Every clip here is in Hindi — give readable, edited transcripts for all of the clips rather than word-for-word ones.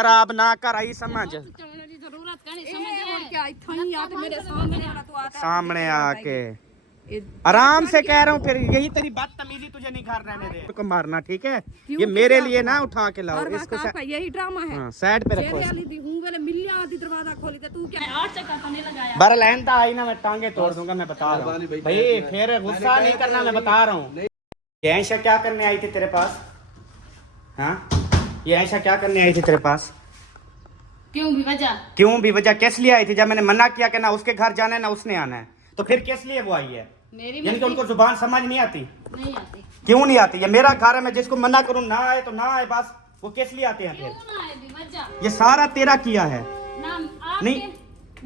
खराब ना कर आई समझ सामने आके आराम से कह रहा हूँ। फिर यही तेरी बदतमीजी तुझे नहीं घर रहने दे को मारना, ठीक है? ये मेरे लिए ना उठा के लाओ इसको। यही ड्रामा है। हाँ, साइड पे रखो। दरवाजा खोली तू क्या 8 चक्कर तो नहीं लगाया। बरल एंदा आई ना मैं टांगे तोड़ दूंगा। मैं बता रहा हूँ भाई, फिर गुस्सा नहीं करना। मैं बता रहा हूँ। ये ऐशा क्या करने आई थी तेरे पास? हाँ, ये ऐशा क्या करने आई थी तेरे पास? क्यों भी वजह? क्यों भी वजह किस लिए आई थी? जब मैंने मना किया कि ना उसके घर जाना है ना उसने आना है, तो फिर किस लिए वो आई है? यानी कि उनको जुबान समझ नहीं आती? नहीं आती। क्यों नहीं आती? ये मेरा घर है, मैं जिसको मना करूं ना आए तो ना आए, बस। वो किस लिए आते हैं फिर? क्यों ना आए भी वजह? ये सारा तेरा किया है ना नहीं।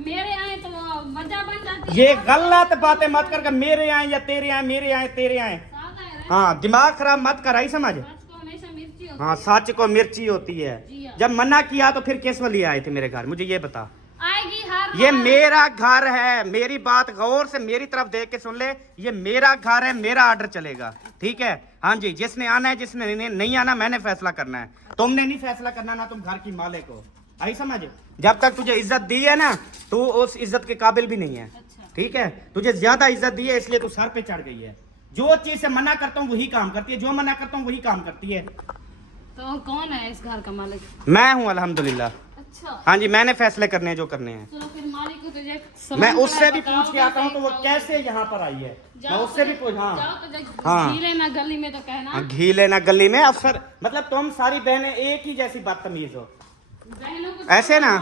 मेरे आए तो वजह बन जाती है। ये गलत बातें मत कर, मेरे आए या तेरे आए, मेरे आए तेरे आए। हाँ, दिमाग खराब मत कर, आई समझ? हाँ, सच को मिर्ची होती है। जब मना किया तो फिर किस वाली आए थे मेरे घर? मुझे ये बता। आएगी हर ये मेरा घर है, मेरी बात गौर से मेरी तरफ देख के सुन ले। ये मेरा घर है, मेरा ऑर्डर चलेगा, ठीक है? हाँ जी, जिसने आना है, जिसने नहीं आना, मैंने फैसला करना है। तुमने नहीं फैसला करना, ना तुम घर की मालिक हो, आई समझ? जब तक तुझे इज्जत दी है ना, तू उस इज्जत के काबिल भी नहीं है, ठीक है? तुझे ज्यादा इज्जत दी है, इसलिए तू सर पे चढ़ गई है। जो चीज से मना करता हूँ वही काम करती है, जो मना करता हूँ वही काम करती है। तो कौन है इस घर का मालिक? मैं हूँ, अल्हम्दुलिल्लाह। अच्छा, हाँ जी, मैंने फैसले करने हैं जो करने हैं। चलो फिर मालिक को तुझे मैं उससे भी पूछ के आता हूँ तो वो कैसे यहाँ पर आई है, मैं उससे भी पूछ। हाँ हाँ, घी लेना गली में तो कहना। हाँ, घी लेना गली में। अफसर मतलब तुम सारी बहनें एक ही जैसी बदतमीज हो, ऐसे ना?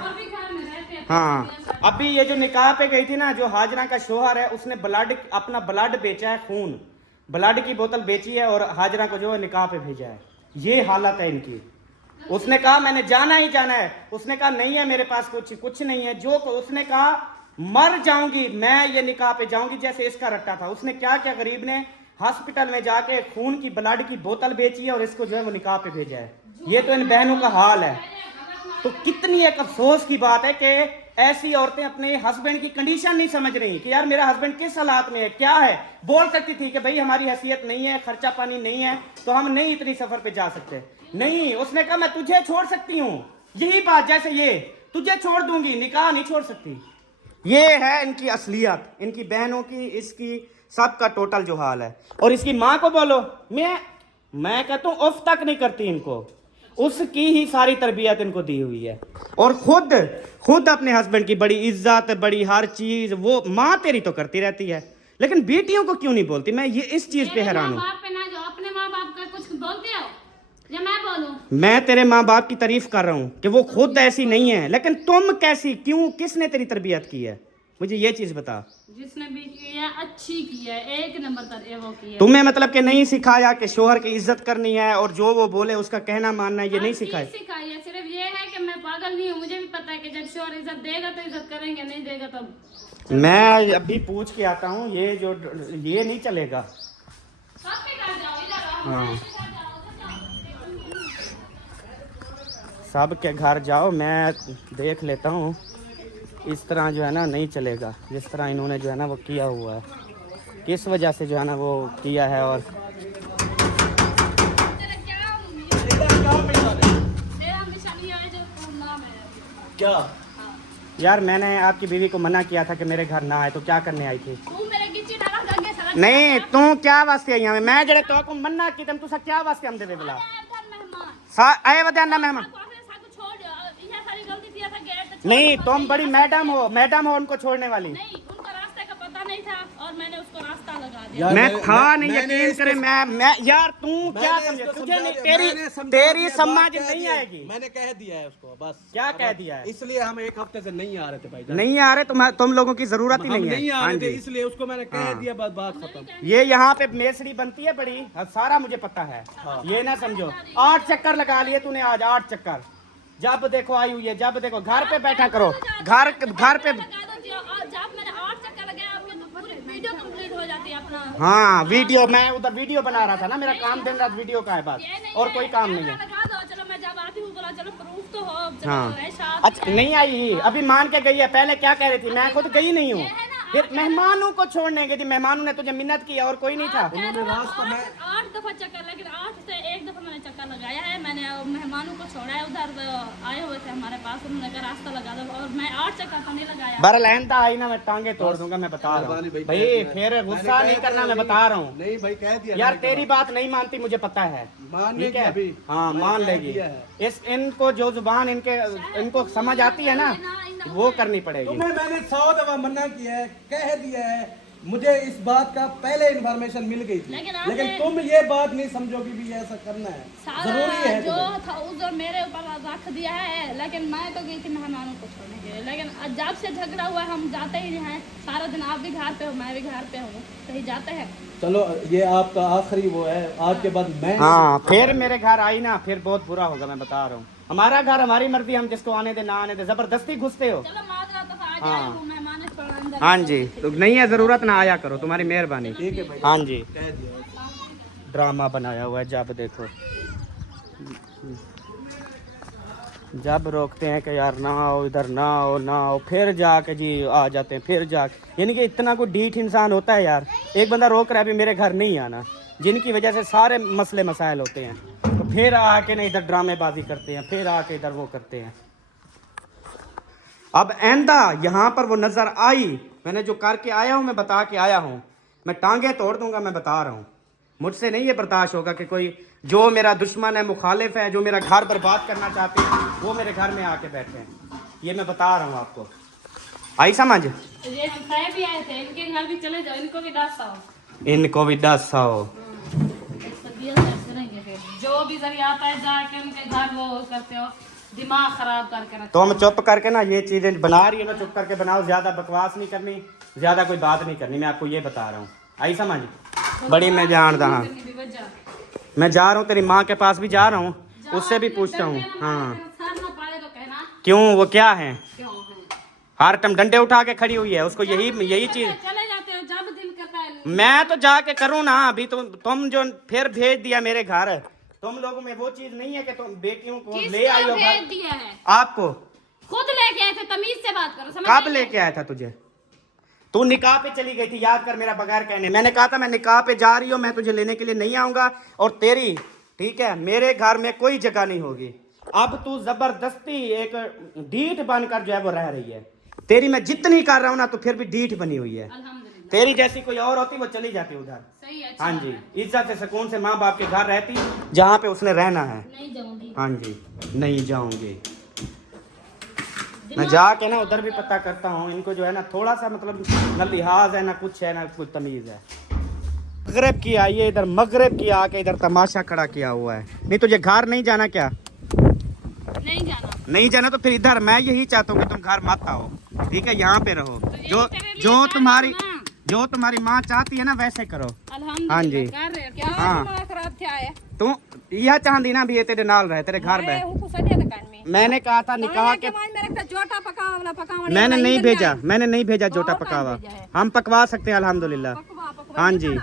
हाँ, अभी ये जो निकाह पे गई थी ना, जो हाजरा का शोहर है, उसने ब्लड, अपना ब्लड बेचा है, खून, ब्लड की बोतल बेची है और हाजरा को जो है निकाह पे भेजा है। ये हालत है इनकी। उसने कहा मैंने जाना ही जाना है, उसने कहा नहीं है मेरे पास कुछ नहीं है। जो उसने कहा मर जाऊंगी मैं, ये निकाह पे जाऊंगी, जैसे इसका रट्टा था। उसने क्या क्या गरीब ने हॉस्पिटल में जाके खून की ब्लड की बोतल बेची है और इसको जो है वो निकाह पे भेजा है। ये तो इन बहनों का हाल है। तो कितनी एक अफसोस की बात है कि ऐसी औरतें अपने हस्बैंड की कंडीशन नहीं समझ रही कि यार मेरा हस्बैंड किस हालात में है, क्या है। बोल सकती थी कि भाई हमारी हैसियत नहीं है, खर्चा पानी नहीं है, तो हम नहीं इतनी सफर पे जा सकते। नहीं, उसने कहा मैं तुझे छोड़ सकती हूँ। यही बात, जैसे ये तुझे छोड़ दूंगी, निकाह नहीं छोड़ सकती। ये है इनकी असलियत, इनकी बहनों की, इसकी सबका टोटल जो हाल है। और इसकी माँ को बोलो, मैं कहता हूँ उफ तक नहीं करती इनको। उसकी ही सारी तरबियत इनको दी हुई है और खुद अपने हस्बैंड की बड़ी इज्जत, बड़ी हर चीज वो माँ तेरी तो करती रहती है, लेकिन बेटियों को क्यों नहीं बोलती? मैं ये इस चीज पे हैरान हूँ। अपने माँ बाप का कुछ बोलते हो या मैं बोलूं? मैं तेरे माँ बाप की तारीफ कर रहा हूँ कि वो खुद ऐसी नहीं है, लेकिन तुम कैसी, क्यों, किसने तेरी तरबियत की है? मुझे ये चीज बता। जिसने भी की है अच्छी की है, एक नंबर पर वो की है। तुम्हें मतलब कि नहीं सिखाया कि शोहर की इज्जत करनी है और जो वो बोले उसका कहना मानना है, ये नहीं सिखाया? सिखाई है, सिर्फ ये है कि मैं पागल नहीं हूँ। मुझे भी पता है कि जब शोहर इज्जत देगा तो इज्जत करेंगे, नहीं देगा तो। मैं अभी पूछ के आता हूँ, ये नहीं चलेगा। हाँ, सब के घर जाओ, मैं देख लेता हूँ। इस तरह जो है ना नहीं चलेगा, जिस तरह इन्होंने जो है ना वो किया हुआ है, किस वजह से जो है ना वो किया है। और क्या यार, मैंने आपकी बीवी को मना किया था कि मेरे घर ना आए, तो क्या करने आई थी? नहीं, तू क्या वास्ते आई? मैं जड़े तो मना की तू क्या वास्ते हम दे बोला आए वदाना मेहमान? नहीं, तुम बड़ी मैडम हो उनको छोड़ने वाली। नहीं, उनको रास्ते का पता नहीं था और मैंने उसको रास्ता लगा दिया। मैं था नहीं, यकीन करे। मैं यार तू क्या समझे? तुझे नहीं, तेरी समझ नहीं आएगी। मैंने कह दिया है उसको, बस। क्या कह दिया है? इसलिए हम एक हफ्ते से नहीं आ रहे थे भाई। नहीं आ रहे तुम लोगों की जरूरत ही नहीं है। नहीं आ रहे थे, इसलिए उसको मैंने कह दिया, बस बात खत्म। ये यहाँ पे मेसड़ी बनती है बड़ी, सारा मुझे पता है। ये ना समझो 8 चक्कर लगा लिए तूने आज, 8 चक्कर। जब देखो आई हुई है, जब देखो घर पे बैठा करो, घर पे। हाँ, वीडियो, मैं उधर वीडियो बना रहा था ना, मेरा काम दिन रात वीडियो का है बस, और कोई काम नहीं है। हाँ, अच्छा नहीं आई, अभी मान के गई है। पहले क्या कह रही थी? मैं खुद गई नहीं हूँ, फिर मेहमानों को छोड़ने गई थी। मेहमानों ने तुझे मिन्नत की और कोई नहीं था। उन्होंने रास्ता 8 दफा चक्कर, लेकिन 8 से 1 दफा मैंने चक्कर लगाया है। मैंने मेहमानों को छोड़ा है, उधर आए हुए थे हमारे पास, उन्होंने कहा रास्ता लगा दो, और मैं 8 चक्कर तो नहीं लगाया। बहरहाल आइंदा आई ना मैं टांगे तोड़ दूंगा, मैं बता रहा हूँ भाई, फिर गुस्सा नहीं करना, मैं बता रहा हूँ। नहीं भाई कह दिया यार तेरी बात नहीं मानती, मुझे पता है, मान ठीक है अभी हाँ मान लेगी। इनको जो जुबान इनको समझ आती है ना, वो करनी पड़ेगी। तुम्हें मैंने 100 दफा मना किया है, कह दिया है, मुझे इस बात का पहले इन्फॉर्मेशन मिल गई थी, लेकिन तुम ये बात नहीं समझोगी भी ऐसा करना है, जरूरी है जो था उस मेरे ऊपर रख दिया है। लेकिन मैं तो गई थी मेहमानों को छोड़ने के लिए, लेकिन जब से झगड़ा हुआ हम जाते ही नहीं हैं। सारा दिन आप भी घर पे हो, मैं भी घर पे हूँ, कहीं जाते हैं। चलो ये आपका आखिरी वो है, आज के बाद मैं हाँ फिर मेरे घर आई ना, फिर बहुत बुरा होगा, मैं बता रहा हूँ। हमारा घर हमारी मर्जी, हम जिसको आने दे ना आने दे, जबरदस्ती घुसते हो। चलो माजरा तो आ जाए, वो मेहमान थोड़ा अंदर। हाँ जी, तो नहीं है जरूरत ना आया करो, तुम्हारी मेहरबानी। ठीक है भाई, हाँ जी, कह दिया। ड्रामा बनाया हुआ है, जब देखो जब रोकते हैं कि यार ना आओ इधर, ना आओ ना आओ, फिर जाके जी आ जाते हैं, फिर जाके। यानी कि इतना कोई ढीठ इंसान होता है यार, एक बंदा रोक रहा है अभी मेरे घर नहीं आना, जिनकी वजह से सारे मसले मसाइल होते हैं, तो फिर आके ना इधर ड्रामेबाजी करते हैं, फिर आके इधर वो करते हैं। अब आइंदा यहाँ पर वो नजर आई, मैंने जो करके आया हूँ मैं बता के आया हूँ, मैं टांगे तोड़ दूंगा, मैं बता रहा हूँ। मुझसे नहीं ये बर्दाश्त होगा कि कोई जो मेरा दुश्मन है, मुखालिफ है, जो मेरा घर बर्बाद करना चाहते हैं, वो मेरे घर में आके बैठे हैं। ये मैं बता रहा हूँ आपको, आई समझ? ये हम फ्राई भी आए थे, इनके घर भी चले जाओ, इनको भी 10 आओ, इनको भी 10 आओ। जो भी जरिया आता है जाके उनके घर वो करते हो, दिमाग खराब करके रखते तुम चुप करके ना ये चीजें बना रही हो ना, चुप करके बनाओ, ज्यादा बकवास नहीं करनी, ज्यादा कोई बात नहीं करनी, मैं आपको ये बता रहा हूँ। आई समझ? बड़ी मैं जानता हाँ, मैं जा रहा हूँ तेरी माँ के पास भी जा रहा हूँ, उससे भी पूछता हूँ। हाँ क्यों, वो क्या है? हर टाइम डंडे उठा के खड़ी हुई है, उसको यही चीज। चले जाते हो जब दिल करता है। मैं तो जाके करूँ ना, अभी तुम जो फिर भेज दिया मेरे घर, तुम लोगों में वो चीज नहीं है कि तुम बेटियों को ले आई हो भेज दिया है? आपको खुद लेके आए थे, तमीज से बात करो, समझ कब लेके आया था तुझे? तू निकाह पे चली गई थी, याद कर मेरा बगैर कहने। मैंने कहा था मैं निकाह पे जा रही हूँ, मैं तुझे लेने के लिए नहीं आऊंगा, और तेरी ठीक है मेरे घर में कोई जगह नहीं होगी। अब तू जबरदस्ती एक ढीठ बनकर जो है वो रह रही है। तेरी मैं जितनी कर रहा हूँ ना, तो फिर भी ढीठ बनी हुई है। तेरी जैसी कोई और होती वो चली जाती उधर। सही है, हाँ जी, इज्जत से सुकून से माँ बाप के घर रहती, जहाँ पे उसने रहना है। नहीं जाऊंगी। हाँ जी, नहीं जाऊंगी। मैं जाके ना उधर भी पता करता हूँ, इनको जो है ना थोड़ा सा मतलब न लिहाज है, ना कुछ है, ना कुछ तमीज है। मगरब की आई है इधर, मगरब की आके इधर तमाशा खड़ा किया हुआ है। नहीं तुझे घर नहीं जाना क्या? नहीं जाना। नहीं जाना तो फिर इधर, मैं यही चाहता हूँ कि तुम घर मत आओ, ठीक है, यहाँ पे रहो। तो जो तुम्हारी माँ चाहती है ना वैसे करो। हाँ जी, हाँ तू यह चाहती ना भी ये तेरे नाल रहे, तेरे घर रहे। मैंने कहा था निकाह के, मैंने नहीं भेजा जोटा पकावा, हम पकवा सकते हैं अल्हम्दुलिल्लाह। हाँ जी,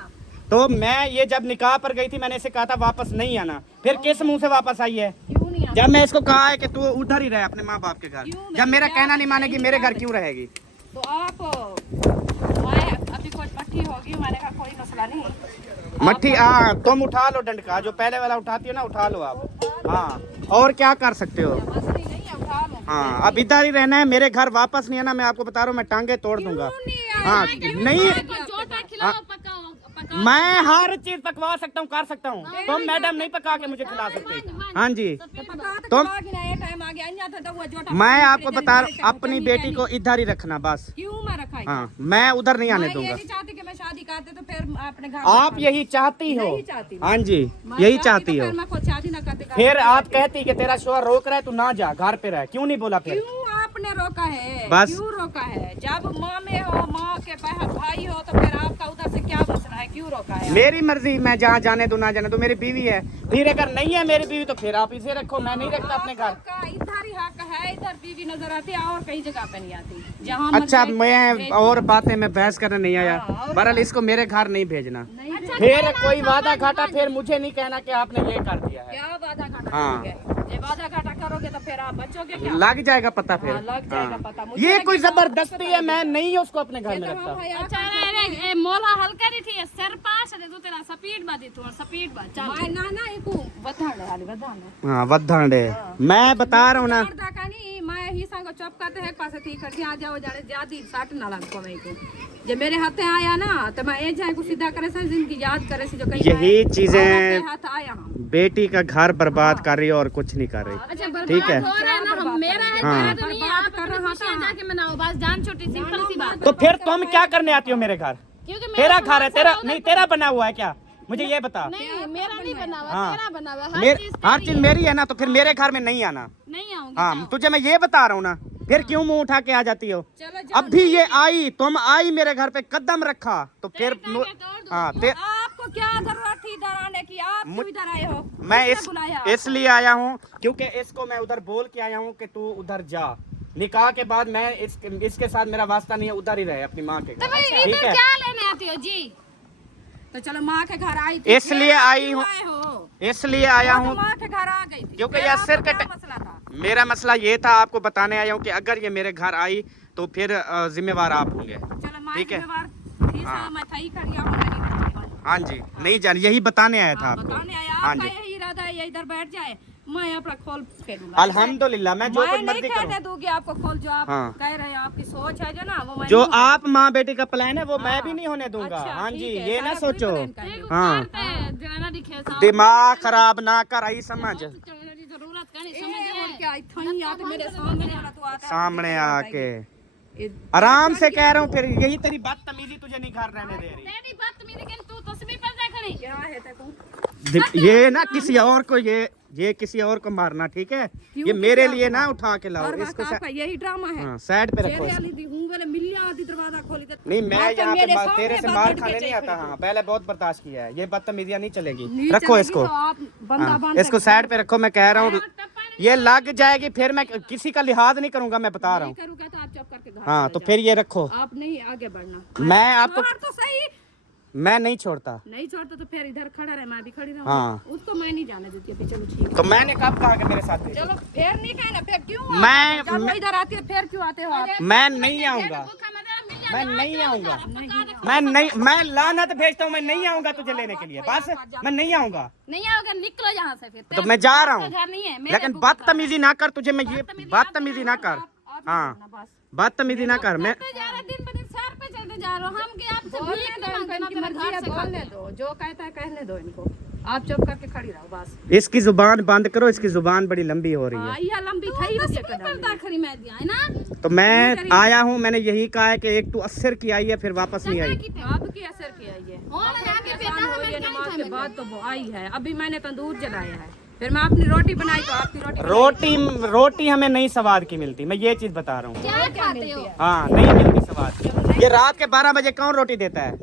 तो मैं ये जब निकाह पर गई थी मैंने इसे कहा था वापस नहीं आना, फिर किस मुंह से वापस आई है? जब मैं इसको कहा है कि तू उधर ही रहे अपने माँ बाप के घर, जब मेरा कहना नहीं मानेगी मेरे घर क्यों रहेगी? तो आप अभी कोई मट्ठी होगी, मैंने कहा कोई मसला नहीं। मट्ठी हाँ तुम उठा लो डंडका, जो पहले वाला उठाती हो ना उठा लो आप। हाँ और क्या कर सकते हो? हाँ अब इधर ही रहना है, मेरे घर वापस नहीं आना, मैं आपको बता रहा हूँ, मैं टांगे तोड़ दूंगा। हाँ नहीं, मैं हर चीज पकवा सकता हूँ, कर सकता हूँ, तुम मैडम नहीं पका के मुझे खिला सकते। हाँ जी, तुम मैं आपको बता रहा हूँ, अपनी बेटी को इधर ही रखना बस। हाँ मैं उधर नहीं आने दूंगा। शादी करते तो फिर अपने घर आप यही चाहती हो? हाँ जी यही चाहती हो। फिर आप कहती कि तेरा शोहर रोक रहा है तू ना जा, घर पे रह, क्यों नहीं बोला फिर? क्यों आपने रोका है? बस क्यों रोका है? जब माँ में हो, माँ के बहन भाई हो, तो फिर आपका उधर से क्या मसला है? क्यों रोका है? मेरी मर्जी, मैं जहाँ जाने दो ना जाने दो, मेरी बीवी है। फिर अगर नहीं है मेरी बीवी तो फिर आप इसे रखो, मैं नहीं रखता अपने घर। इधर ही हक है, इधर बीवी नजर आती है और कहीं जगह पे नहीं आती। जहाँ अच्छा मैं और बातें में बहस करने नहीं आया, बहरहाल इसको मेरे घर नहीं भेजना। फिर कोई वादा घाटा फिर मुझे नहीं कहना कि आपने ये कर दिया है। क्या वादा घाटा? हाँ जब आधा घाटा करोगे तो फिर आप बचोगे क्या? लग जाएगा पता फिर। हाँ, लग जाएगा हाँ। पता। मुझे ये लगी कोई तो जबरदस्ती है, मैं नहीं उसको अपने घर में तो हम रखता। भाई अच्छा रे मोला हल्का नहीं थी सर पास है तो तेरा स्पीड बादी तू स्पीड बा चल मैं ना इको बधाने वाली बधाने हाँ वधांडे मैं बता रहा हूँ ना। अर्धा कानी मैं ही संग चुप करते हैं पास थी कर आ जाओ जाने ज्यादा साट ना लग को को जे मेरे हाथे आया ना तो मैं ए जाए को सीधा करे से जिंदगी याद करे से जो कहीं यही चीजें हाथ आया हम बेटी का घर बर्बाद कर रही है और कुछ नहीं कर रही। अच्छा ठीक है। बर्बाद हो रहा है ना हम मेरा है हाँ। मेरा तो नहीं है आप कर रहा था जाके मनाओ बस जान छोटी सिंपल सी बात तो फिर तुम क्या करने आती हो मेरे घर? क्योंकि तेरा घर है, तेरा नहीं, तेरा बना हुआ है क्या? मुझे ये बता। नहीं मेरा नहीं बना हुआ हाँ। तेरा बना हुआ हर चीज हर चीज मेरी है ना, तो फिर मेरे घर में नहीं आना। नहीं आऊंगी हाँ तुझे मैं ये बता रहा हूँ ना, फिर क्यों मुंह उठा के आ जाती हो? अब भी ये आई, तुम आई मेरे घर पे कदम रखा तो फिर हाँ आपको क्या जरूरत थी इधर आने की? आप क्यों इधर आए हो? मैं किसने बुलाया? इसलिए आया हूँ क्योंकि इसको मैं उधर बोल के आया हूँ कि तू उधर जा। निकाह के बाद मैं इसके साथ मेरा वास्ता नहीं है, उधर ही रहे अपनी माँ के घर। ठीक इधर है, क्या लेने आती हो जी? तो चलो माँ के घर आई थी। इसलिए आई हूँ, आए हो इसलिए आया तो हूँ माँ के घर आ गई थी। क्योंकि फिर यार आपका सिर क्या कट मसला था? मेरा मसला ये था, आपको बताने आया हूँ कि अगर ये मेरे घर आई तो फिर जिम्मेवार आप होंगे। चलो माँ ठीक है। जिम्मेवार थी, हाँ। मैं थी खड़ी हूँ, नहीं हाँ जी, नहीं जान, यही बताने आया था हाँ, आपको। बताने आया हाँ आपका जी, यही इरादा है ये इधर बैठ जाए, मैं अपना खोल फेरूंगा। अल्हम्दुलिल्लाह मैं जो मैं कुछ नहीं मर्जी कहने करूँ। दूंगी आपको खोल, जो आप हाँ। कह रहे हैं आपकी सोच है जो ना वो मैं जो नहीं- आप माँ बेटी का प्लान है वो मैं हाँ। भी नहीं होने दूंगा। अच्छा, हाँ ठीक जी, है, ये ना सारा सोचो। कोई प्लान कर लो। हाँ, जरा दिखे साहब दिमाग खराब ना कर, आई समझ जरूरत का नहीं ए, समझ और क्या इतना ही आता मेरे सामने वाला तो आता है, सामने तो आके ये- आराम से कह रहा हूँ, फिर यही तेरी बदतमीजी तुझे नहीं घर रहने दे रही। तेरी बात मेरी लेकिन तू तस्वीर पर देख रही क्या है देखो ये ना किसी और को ये किसी और को मारना, ठीक है? ये मेरे लिए ना उठा के लाओ हर इसको। वक्त आपका यही ड्रामा है। हाँ साइड पे रखो चेहरे इसको। वाली दी हूँ वाले मिलिया आदि दरवाजा खोली तो नहीं मैं आप तो यहाँ मेरे पे सामने तेरे से बात मार करके खाने नहीं चाहिए आता। खड़ी हाँ पहले बहुत बर्दाश्त किया है, ये बदतमीजियाँ नहीं चलेगी। नहीं रखो चलेगी इसको। तो आप बंदा हाँ, बांध इसको साइड पे रखो, मैं कह रहा हूँ ये लग जाएगी, फिर मैं किसी का लिहाज नहीं करूंगा, मैं बता रहा हूँ। करूँगा तो आप चुप करके घर हाँ चले तो जाओ। फिर ये रखो, आप नहीं आगे बढ़ना। मैं आपको छोड़ तो सही, मैं नहीं छोड़ता। नहीं छोड़ता तो फिर इधर खड़ा रहे, मैं भी खड़ी रहूँ। हाँ। उसको मैं नहीं जाने देती अभी, चलो ठीक है। तो मैंने कब कहा कि मेरे साथ भेजो? चलो फिर नहीं कहना, फिर क्यों मैं- जब वो इधर आती है फिर क्यों आते हो आप? मैं नहीं आऊंगा, मैं नहीं आऊंगा, मैं नहीं, मैं लानत भेजता हूँ, मैं नहीं आऊंगा तुझे लेने के लिए, बस मैं नहीं आऊंगा। नहीं आओगे निकलो यहाँ से फिर तो मैं जा रहा हूँ, घर नहीं है मेरे लेकिन को पता है। बदतमीजी ना कर, तुझे मैं ये बदतमीजी ना कर। हाँ बदतमीजी ना कर। मैं जा रहा दिन ब दिन सर पे चलते जा रहे हो हम के आपसे बोलने भीख दो नहीं इनको, मांगते ना इनकी तेरे मर्जी घर है, से बोलने खाते। दो, जो कहता है कहने दो इनको, आप चुप करके खड़ी रहो बस। इसकी जुबान बंद करो, इसकी जुबान बड़ी लंबी हो रही है। यह लंबी थई बस बजे भी कर पर्दा खरी मैं दिया है ना तो मैं आया हूँ, मैंने यही कहा है कि एक तू असर की आई है फिर वापस नहीं आई। आपकी असर किया ये हो ना आगे आसान बेटा हो, हमें ये क्या नमाज नहीं के बाद तो वो आई है। अभी मैंने तंदूर जलाया है, फिर मैं अपनी रोटी बनाई तो आपकी रोटी हमें नई स्वाद की मिलती, मैं ये चीज बता रहा हूँ। क्या खाते हो हाँ नहीं मिलती स्वाद की। ये रात के 12 बजे कौन रोटी देता है?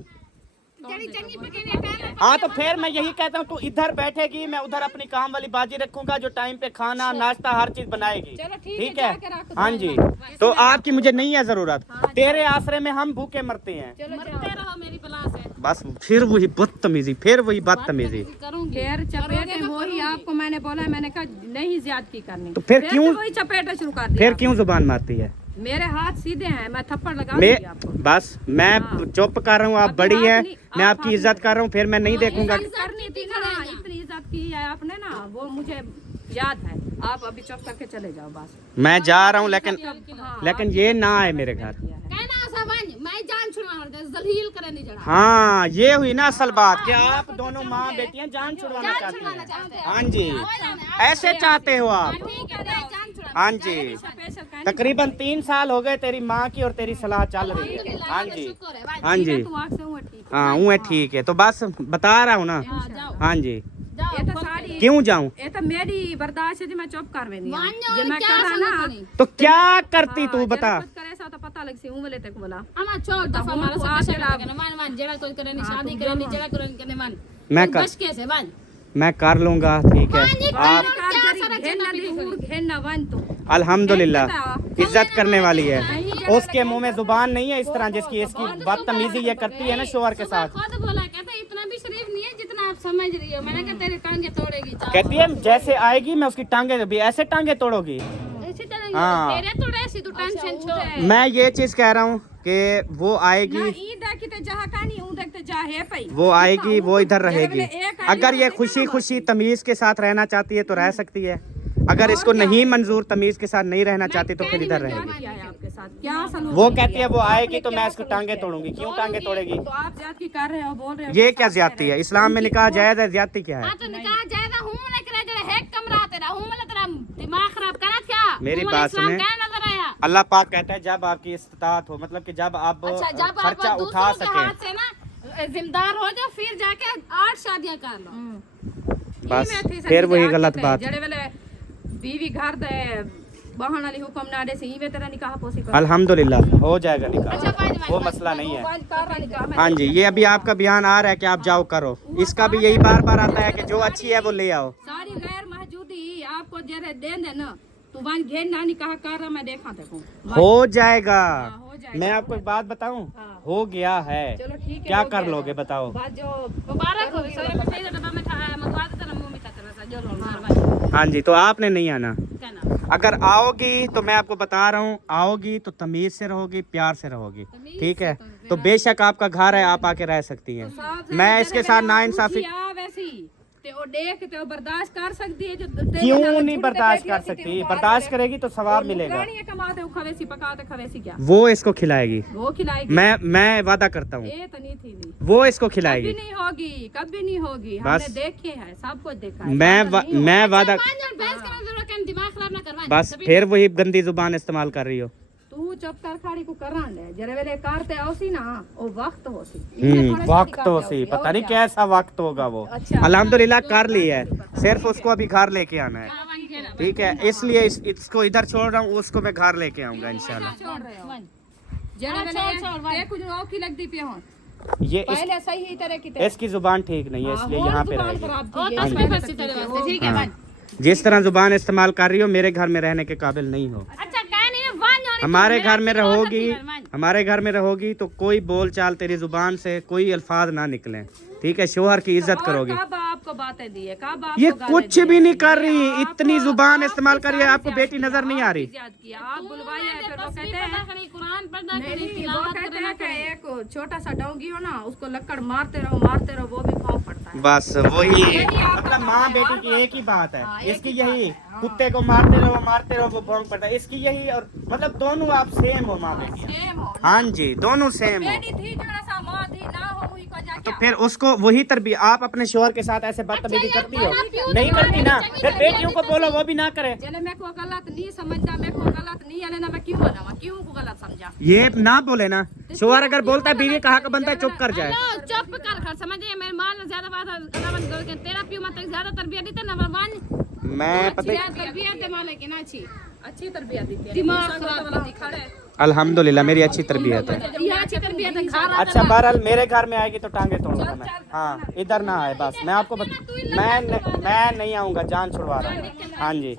जड़ी चंगी पकने पहले हाँ तो फिर मैं यही कहता हूँ, तू इधर बैठेगी, मैं उधर अपनी काम वाली बाजी रखूंगा जो टाइम पे खाना नाश्ता हर चीज बनाएगी। चलो ठीक ठीक है, है, जाके रख दो। हाँ जी। तो आपकी मुझे नहीं है जरूरत, तेरे आसरे में हम भूखे मरते हैं। मरते रहो मेरी बला से बस फिर वही बदतमीजी, फिर वही बदतमीजी। करूंगी फिर चपेटे हो ही आपको, मैंने बोला, मैंने कहा नहीं ज्यादती करनी, तो फिर क्यों- वही चपेटा शुरू कर दिया। फिर क्यों जुबान मारती है? मेरे हाथ सीधे हैं, मैं थप्पड़ लगा मैं दूंगी आपको। बस मैं हाँ। चुप कर रहा हूँ, आप अभी बड़ी है, आपने- मैं आप आपकी इज्जत कर रहा हूँ, फिर मैं नहीं देखूंगा। इज्जत करनी थी ना, इतनी इज्जत की है आपने ना, वो मुझे याद है। आप अभी चुप करके चले जाओ बस। मैं जा रहा हूँ, लेकिन हाँ, लेकिन ये ना आए मेरे घर। कहना सावन मैं जान छुड़वाना जलील करे नहीं जड़ा हाँ ये हुई ना असल बात कि आप दोनों माँ बेटियां जान छुड़वाना चाहती हैं। हाँ जी, ऐसे चाहते हो आप? ठीक है जान छुड़वा हाँ जी, तकरीबन 3 साल हो गए तेरी माँ की और तेरी सलाह चल रही है। हाँ जी, शुक्र है भाई हाँ जी, तुम आँख से हुआ ठीक है। हाँ वो है, ठीक है। तो बस बता रहा हूँ ना। जाओ हाँ जी, ये तो सारी क्यों जाऊँ? ये तो मेरी बर्दाश्त है, जो मैं चुप कर वेंदी मान जाओ जे मैं क्या कर रहा ना समझ नहीं तो क्या करती तू हाँ, बता? जरा कुछ करे ऐसा तो पता लग सी उंगले तक बोला। अमा छोड़ दफा हम मारा तो सब आज शर्त जरा- करने मान मान जेड़ा कोई करे नहीं हाँ, शादी तुम करे नहीं दोनों। जेड़ा करे करने मान मैं तू कर- बच कैसे मान मैं कर लूंगा, ठीक है। आप अल्हम्दुलिल्लाह इज्जत करने वाली है, उसके मुंह में जुबान नहीं है इस तरह जिसकी इसकी बदतमीजी ये करती है ना शोहर के साथ। खुद बोला कहता इतना भी शरीफ नहीं है जितना आप समझ रही हो, मैंने कहा तेरी टांगे तोड़ेगी। कहती है जैसे आएगी मैं उसकी टांगे भी ऐसे टांगे तोड़ोगी। ऐसी तरह हाँ। तेरे तोड़े ऐसी तू टेंशन छोड़। मैं ये चीज कह रहा हूँ कि वो ना आएगी, ई देखी ते जहाँ कहानी ऊ देखते जा है पई वो आएगी, वो इधर रहेगी। एक अगर ये खुशी खुशी तमीज के साथ रहना चाहती है तो रह सकती है, अगर इसको नहीं मंजूर तमीज के साथ नहीं रहना चाहती तो फिर इधर रहेगी। क्या है आपके साथ, क्या सलूक वो किया? कहती है वो आएगी तो मैं इसको टांगे तोड़ूंगी। क्यों टांगे तोड़ेगी? तो आप ज्यादती कर रहे हो, बोल रहे हो ये क्या ज्यादती है? इस्लाम में निकाह जायज है, ज्यादती क्या है? हाँ तो निकाह जायदा हूँ ना करे जड़े है कमरा तेरा हूँ मतलब तेरा दिमाग खराब करा क्या? मेरी हूँ बात इस्लाम सुने। क्या नजर आया? अल्लाह पाक कहता है जब आपकी इस्तात हो, मतलब कि जब आप अच्छा जब आप खर्चा उठा दूसरों के हाथ सके। से ना जिम्मेदार हो जाओ फिर जाके 8 शादियां कर लो। बस फिर वही गलत बात। जड़े वेले बीवी घर दे बहन वाली हुक्म ना दे सी वे तेरा निकाह पोसी कर। अल्हम्दुलिल्लाह हो जाएगा अच्छा, निकाह, बाज- वो बाज- मसला नहीं है। बाज कर रहा निकाह में। हाँ जी, ये अभी आपका बयान आ रहा है कि आप जाओ करो, इसका भी यही बार बार आता है कि जो अच्छी है वो ले आओ। सारी गैर मौजूदी आपको जरे दे दे ना तू वन घेर ना निकाह कर रहा मैं देखा देखूं। हो जाएगा। हो जाएगा। मैं आपको एक बात बताऊं, हाँ। हो गया है। चलो ठीक है, क्या हो कर गया। लोगे बताओ? बात जो मुबारक हो सो मिठाई का डब्बा में खाया मंगवा दे तेरा मुंह मीठा तेरा सा जो लो मारवा हाँ जी, तो आपने नहीं आना। कहना अगर आओगी तो मैं आपको बता रहा हूँ, आओगी तो तमीज से रहोगी, प्यार से रहोगी, ठीक है? तो बेशक आपका घर है, आप आके रह सकती हैं। मैं इसके साथ ना इंसाफी वैसी ते ओ देख ते ओ बर्दाश्त कर सकती है जो क्यों नहीं बर्दाश्त कर सकती? बर्दाश्त करेगी तो सवाब मिलेगा। कमाते हो खवेसी पकाते खवेसी क्या वो इसको खिलाएगी, वो खिलाएगी। मैं वादा करता हूँ, ये तो नहीं थी नहीं वो इसको कभी खिलाएगी। नहीं होगी, कभी नहीं होगी। बस। हमने देखे है, सब कुछ देखा है। मैं वादा, बहस करने जरूरत है दिमाग खराब ना करवा। बस फिर वही गंदी जुबान इस्तेमाल कर रही हो। तू चुप कर खाड़ी को करान ले जरे वेले कारते औसी ना ओ वक्त होसी वक्त तो सी पता नहीं कैसा वक्त होगा वो। अच्छा। अल्हम्दुलिल्लाह कर ली है, सिर्फ उसको अभी घर लेके आना है, ठीक है? इसलिए इसको इधर छोड़ रहा हूँ, उसको मैं घर लेके आऊंगा इंशाल्लाह। छोड़ रहे हो जरे वेले ते कुछ औ की लगदी पे हो ये पहले सही तरह की तरह इसकी जुबान ठीक नहीं है, इसलिए यहाँ पे रहेगी। ओ तस्वीर बस तेरे वास्ते ठीक है हाँ। बन। जिस तरह जुबान इस्तेमाल कर रही हो, मेरे घर में रहने के काबिल नहीं हो। अच्छा काहे नहीं वन और हमारे घर में रहोगी, हमारे घर में रहोगी तो कोई बोल चाल तेरी जुबान से कोई अल्फाज ना निकले, ठीक है? शोहर की इज्जत करोगी। कब आपको बातें दी है, कब आपको ये गाली कुछ दी है? भी नहीं कर रही, आपको- इतनी जुबान इस्तेमाल आपकी कर रही है, सारी आपको बेटी ज्यादती नजर नहीं आ है, रही। आपकी ज्यादती है। आप बुलवाए हैं फिर वो तस्वीर कहते पढ़ा हैं करी कुरान पढ़ा करी नहीं वो तिलावत कहते करना हैं कि करी। एक छोटा सा डोंगी हो ना उसको लक्कड़ मारते रहो वो भी भाव पड़ता है। बस वही आप मतलब माँ बताओ, बेटी और की एक ही बात है, हाँ, एक इसकी ही यही बात है, कुत्ते को मारते रहो वो भौंक पड़ता है, इसकी यही। और मतलब दोनों आप सेम हो माँ बेटी। सेम हो हाँ जी, दोनों सेम हो। बेटी थी जरा सा माँ थी ना हो हुई को जाके तो फिर उसको वही तरबियत, आप अपने शोहर के साथ ऐसे बदतमीजी करती हो? नहीं करती ना, फिर बेटियों को बोलो वो भी ना करे। जले मैं को गलत नहीं समझता, मैं को गलत नहीं आले ना मैं क्यों बनावा, क्यों को गलत समझा। ये ना बोले ना, शोहर अगर बोलता है बीवी का हक बनता है चुप कर जाए। हेलो चुप कर खर समझिए मेरे माल में ज्यादा बात अलावा कर तेरा पियो मत ज्यादा तरबियत दी ते नंबर 1 मैं पता तरबियत दे माले की ना अच्छी अच्छी तरबियत दी दिमाग खराब कर खड़े अल्हम्दुलिल्लाह मेरी अच्छी तरबियत है। ये अच्छी तरबियत है खा रहा अच्छा बहरहाल मेरे घर में आएगी तो टांगे तोड़ूंगा मैं। हाँ इधर ना आए बस, मैं आपको मैं नहीं आऊँगा, जान छुड़वा रहा हूँ। हाँ जी।